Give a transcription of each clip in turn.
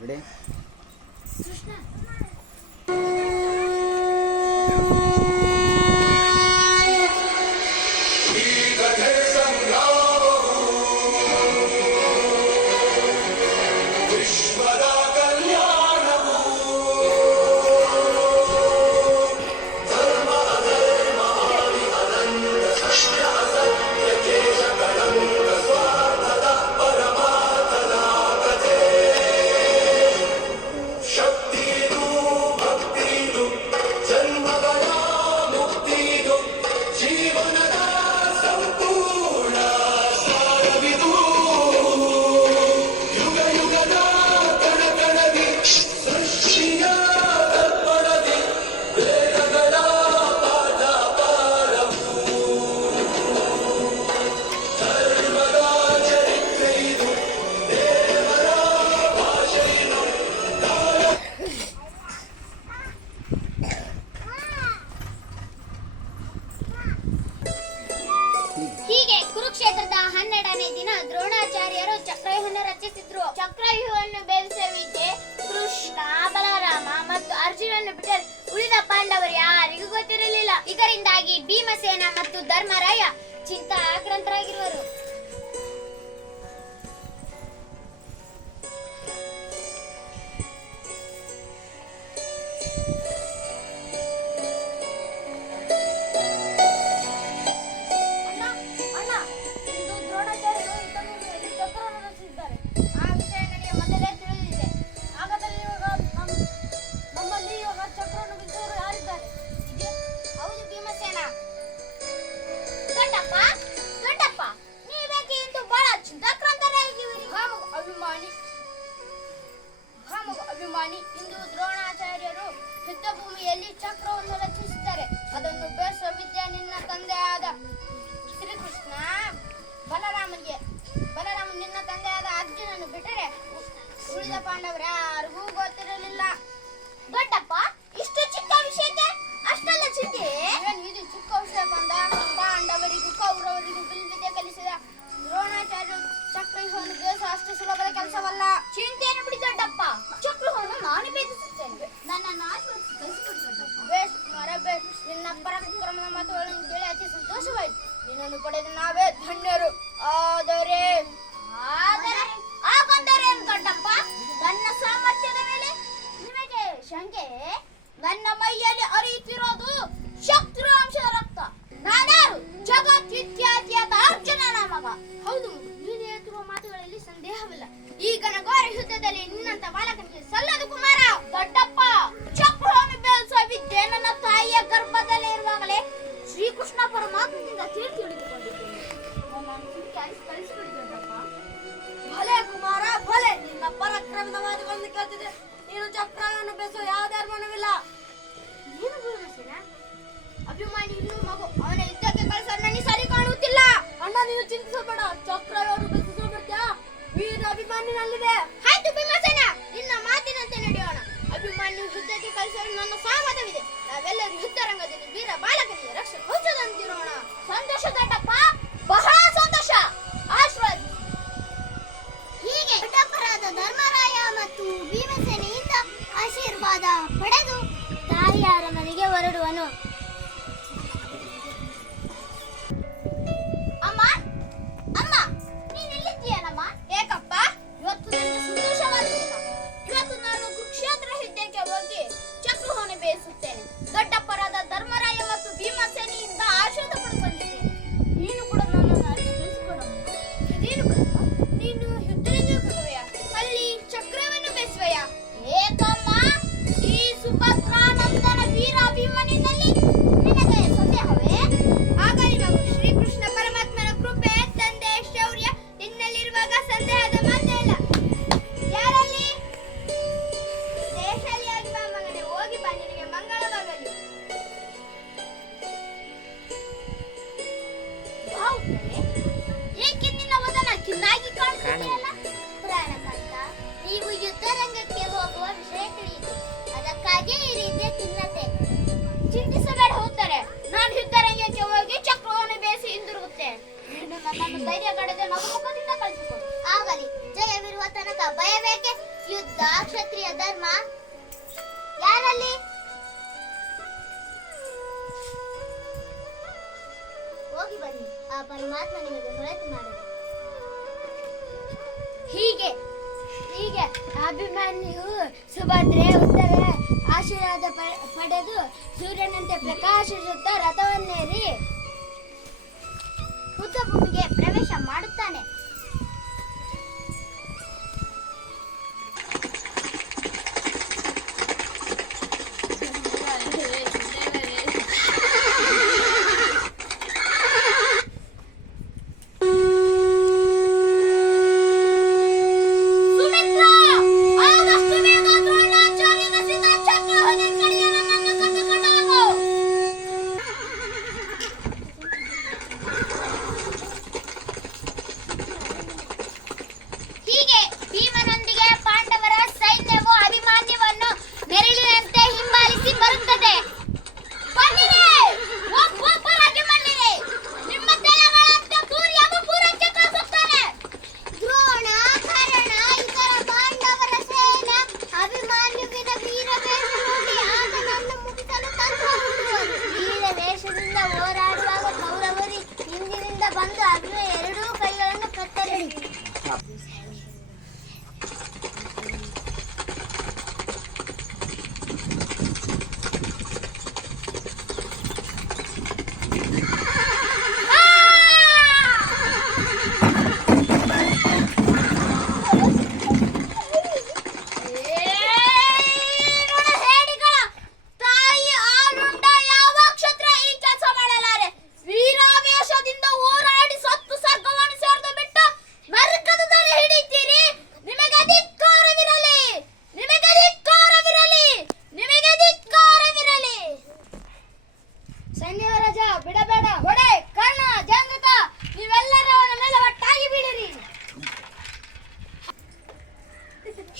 ಬಿಡಿ. ಹೀಗೆ ಕುರುಕ್ಷೇತ್ರದ 12ನೇ ದಿನ ದ್ರೋಣಾಚಾರ್ಯರು ಚಕ್ರವ್ಯೂಹವನ್ನು ರಚಿಸಿದ್ರು. ಚಕ್ರವ್ಯೂಹವನ್ನು ಭೇದಿಸುವ ವಿದ್ಯೆ ಕೃಷ್ಣ, ಬಲರಾಮ ಮತ್ತು ಅರ್ಜುನನ್ನು ಬಿಟ್ಟರೆ ಉಳಿದ ಪಾಂಡವರು ಯಾರಿಗೂ ಗೊತ್ತಿರಲಿಲ್ಲ. ಇದರಿಂದಾಗಿ ಭೀಮಸೇನ ಮತ್ತು ಧರ್ಮರಾಯ ಚಿಂತಾಕ್ರಾಂತರಾಗಿರುವರು. ಇಂದು ದ್ರೋಣಾಚಾರ್ಯರು ಯುದ್ಧಭೂಮಿಯಲ್ಲಿ ಚಕ್ರವನ್ನು ರಚಿಸಿದ್ದಾರೆ. ಅದನ್ನು ಬೆಳೆಸುವ ವಿದ್ಯೆ ನಿನ್ನ ತಂದೆಯಾದ ಶ್ರೀಕೃಷ್ಣ, ಬಲರಾಮ ನಿನ್ನ ತಂದೆಯಾದ ಅರ್ಜುನನ್ನು ಬಿಟ್ಟರೆ ಉಳಿದ ಪಾಂಡವರು ಯಾರಿಗೂ ಗೊತ್ತಿರಲಿಲ್ಲ. ದೊಡ್ಡಪ್ಪ, ಇಷ್ಟು ಚಿಕ್ಕ ವಿಷಯಕ್ಕೆ ಅಷ್ಟೆಲ್ಲ ಚಿಂತೆ? ಇದು ಚಿಕ್ಕ ವಿಷಯ ಬಂದ. ಪಾಂಡವರಿಗೂ ಕೌರವರಿಗೂ ಬಿಲ್ವಿದ್ಯೆ ಕಲಿಸಿದ ದ್ರೋಣಾಚಾರ್ಯರು ಚಕ್ರವ್ಯೂಹವನ್ನು ಬೇಯಿಸುವ ಅಷ್ಟು ಸುಲಭದ ಕೆಲಸವಲ್ಲ. ಚಿಂತೆಯನ್ನು ಬಿಡಿ ದೊಡ್ಡಪ್ಪ, ಚಕ್ರವ್ಯೂಹವನ್ನು ನಾನು ಭೇದಿಸುತ್ತೇನೆ. ನನ್ನನ್ನು ಬೇಸ್ ನಿನ್ನ ಪರಾಕ್ರಮದ ಮಾತುಗಳನ್ನು ಕೇಳಿ ಅತಿ ಸಂತೋಷವಾಯಿತು. ನಿನ್ನನ್ನು ಪಡೆದ ನಾವೇ ಧನ್ಯರು. ಆದರೆ ದೊಡ್ಡಪ್ಪ, ನನ್ನ ಸಾಮರ್ಥ್ಯದ ಮೇಲೆ ನಿಮಗೆ ಶಂಕೆ? ನನ್ನ ಮೈಯಲ್ಲಿ ಹರಿಯುತ್ತಿರೋದು ಶತ್ರುವಂಶದ ರಕ್ತ. ನಾನ್ಯಾರು? ಜಗದ್ವಿಖ್ಯಾತಿಯಾದ ಅರ್ಜುನನ ಮಗ. ಹೌದು, ನೀನು ಹೇಳ್ತಿರುವ ಮಾತುಗಳಲ್ಲಿ ಸಂದೇಹವಿಲ್ಲ. ಈಗ ಘೋರ ಯುದ್ಧದಲ್ಲಿ ನಿನ್ನಂತ ಬಾಲಕನಿಗೆ ಸಲ್ಲದು ಕುಮಾರ. ದೊಡ್ಡಪ್ಪ, ಚಕ್ರವನ್ನು ಬೆಳೆಸುವ ವಿದ್ಯೆ ನನ್ನ ತಾಯಿಯ ಗರ್ಭದಲ್ಲೇ ಇರುವಾಗಲೇ ಶ್ರೀಕೃಷ್ಣ ಪರಮಾತ್ಮನಿಂದ ತಿಳಿದುಕೊಂಡಿದ್ದೇನೆ. ಕಳಿಸಿಬಿಡಿ ದೊಡ್ಡಪ್ಪ. ಭಲೆ ಕುಮಾರ, ಭಲೆ. ನಿನ್ನ ಪರಾಕ್ರಮದ ಮಾತುಗಳನ್ನು ಕೇಳ್ತಿದ್ರೆ ನೀನು ಚಕ್ರವನ್ನು ಬೆಳೆಸುವ ಯಾವ ಧರ್ಮನವಿಲ್ಲ. ನೀನು ಭೀಮಸೇನ ಅಭಿಮಾನಿ ಇನ್ನೂ ಮಗು, ಅವನ ಯುದ್ಧಕ್ಕೆ ಕಳಿಸಲು ನನಗೆ ಸರಿ ಕಾಣುತ್ತಿಲ್ಲ. ಅಣ್ಣ, ನೀನು ಚಿಂತಿಸಬೇಡ. ಚಕ್ರವನ್ನು ಬೆಳೆಸುವ ಸಾಮರ್ಥ್ಯ ವೀರ ಅಭಿಮಾನಿನಲ್ಲಿದೆ. ಆಯ್ತು ಭೀಮಸೇನ, ನಿನ್ನ ಮಾತಿನಂತೆ ನಡೆಯೋಣ. ಅಭಿಮಾನಿ ಯುದ್ಧಕ್ಕೆ ಕಳಿಸಲು ನನ್ನ ಸಹಮತವಿದೆ. ನಾವೆಲ್ಲರೂ ಯುದ್ಧರಂಗದಲ್ಲಿ ವೀರ ಬಾಲಕನಿಗೆ ರಕ್ಷಣೆ ಹೊಂದದಂತಿರೋಣ. ಸಂತೋಷ ದೊಡ್ಡಪ್ಪ, ಬಹಳ ಸಂತೋಷ. ಆಶೀರ್ವಾದ. ಹೀಗೆ ದೊಡ್ಡಪ್ಪರಾದ ಧರ್ಮರಾಯ ಮತ್ತು ಭೀಮಸೇನೆಯಿಂದ ಆಶೀರ್ವಾದ ಪಡೆದು ತಾಯಿಯಾರ ಮನೆಗೆ ಹೊರಡುವನು. ಅಮ್ಮ, ಅಮ್ಮ, ನೀನು ಎಲ್ಲಿದ್ದೀಯನಮ್ಮ? ಏಕಪ್ಪ, ಇವತ್ತು ನನಗೆ ಸಂತೋಷವಾದ ದಿನ. ಇವತ್ತು ನಾನು ಕುರುಕ್ಷೇತ್ರ ಯುದ್ಧಕ್ಕೆ ಹೋಗಿ ಚಕ್ರವ್ಯೂಹವನ್ನು ಬೇಯಿಸುತ್ತೇನೆ. ದೊಡ್ಡಪ್ಪರಾದ ಧರ್ಮರಾಯ ಮತ್ತು ಭೀಮಸೇನೆಯಿಂದ ಆಶೀರ್ವಾದ ಪಡೆದು ಬಂದಿದ್ದೇನೆ. ನೀನು ಕೂಡ ನನ್ನನ್ನು ಅನುಸರಿಸಿಕೊಡಮ್ಮ. ನೀನು ಯುದ್ಧರಂಗಕ್ಕೆ ಹೋಗುವೆಯಾ? ಅಲ್ಲಿ ಚಕ್ರವನ್ನು ಬೇಯಿಸುವೆಯಾ? ಯುದ್ಧ ಕ್ಷತ್ರಿಯ ಧರ್ಮ ಯಾರಲ್ಲಿ? ಹೋಗಿ ಬನ್ನಿ, ಆ ಪರಮಾತ್ಮ ನಿಮಗೆ ಹೊರತು ಮಾಡಲಿ. ಹೀಗೆ ಹೀಗೆ ಅಭಿಮನ್ಯು ಸುಭದ್ರೆ ಉತ್ತರ ಆಶೀರ್ವಾದ ಪಡೆದು ಸೂರ್ಯನಂತೆ ಪ್ರಕಾಶಿಸುತ್ತಾ ರಥವನ್ನೇರಿ ಯುದ್ಧ ಭೂಮಿಗೆ ಪ್ರವೇಶ ಮಾಡುತ್ತಾನೆ.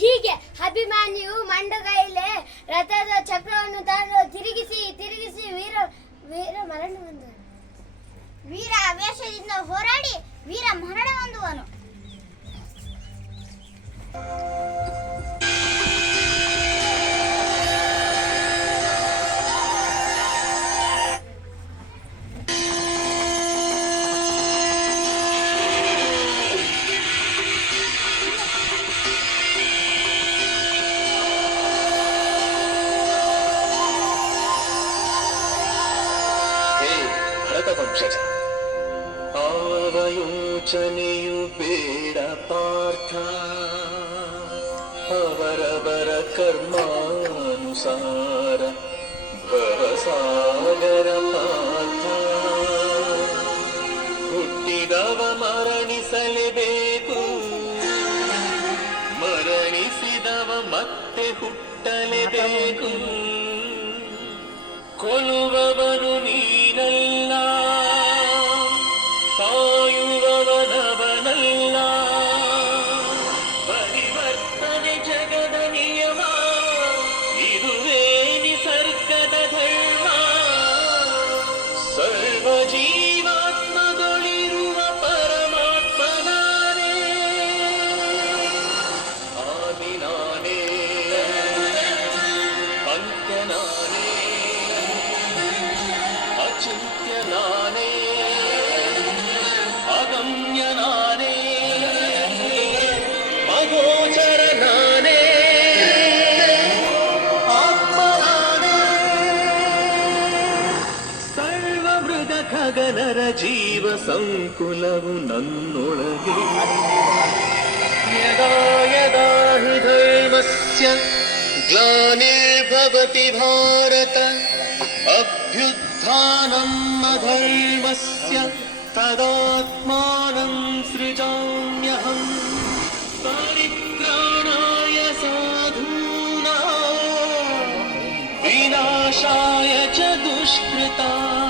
ಹೀಗೆ ಅಭಿಮನ್ಯು ಮಂಡಗೈಲೆ ರಥದ ಚಕ್ರವನ್ನು ತಾನು ತಿರುಗಿಸಿ ತಿರುಗಿಸಿ ವೀರ ಮರಣ ಹೊಂದುವನು. ವೀರ ಆವೇಶದಿಂದ ಹೋರಾಡಿ ವೀರ ಮರಣ ಹೊಂದುವನು. ಆವಯೋಚನೆಯು ಬೇಡ ಪಾರ್ಥ, ಅವರವರ ಕರ್ಮಾನುಸಾರ ಭವಸಾಗರ ಪಾರ್ಥ. ಹುಟ್ಟಿದವ ಮರಣಿಸಲೇಬೇಕು, ಮರಣಿಸಿದವ ಮತ್ತೆ ಹುಟ್ಟಲೇಬೇಕು. ಕೊಲ್ಲುವವನು ನೀನಲ್ಲ, ಸಾಯುವವನವನಲ್ಲ. ಪರಿವರ್ತನೆ ಜಗದ ನಿಯಮ, ಇದುವೇ ನಿಸರ್ಗದ ಧರ್ಮ. ಸರ್ವ ಜೀವಾತ್ಮಗಳಿರುವ ಪರಮಾತ್ಮ ನಾನೇ, ಆದಿ ನಾನೇ, ಅಂತ್ಯ ನಾನೇ, ಅಚಿಂತ್ಯ ನಾನೇ, ಅಗಮ್ಯ ನಾನೇ, ಅಗೋಚರ ನಾನೇ, ಆತ್ಮ ನಾನೇ. ಸರ್ವಮೃಗ ಖಗನರ ಜೀವ ಸಂಕುಲವು ನನ್ನೊಳಗೆ. ಯದಾ ಯದಾ ಹಿ ಧರ್ಮಸ್ಯ ಗ್ಲಾನಿರ್ಭವತಿ ಭಾರತ, ಅಭ್ಯುತ್ಥಾನಂ ಅಧರ್ಮಸ್ಯ ತದಾತ್ಮಾನಂ ಸೃಜಾಮ್ಯಹಂ. ಪರಿತ್ರಾಣಾಯ ಸಾಧೂನಾಂ ವಿನಾಶಾಯ ಚ ದುಷ್ಕೃತಾಂ.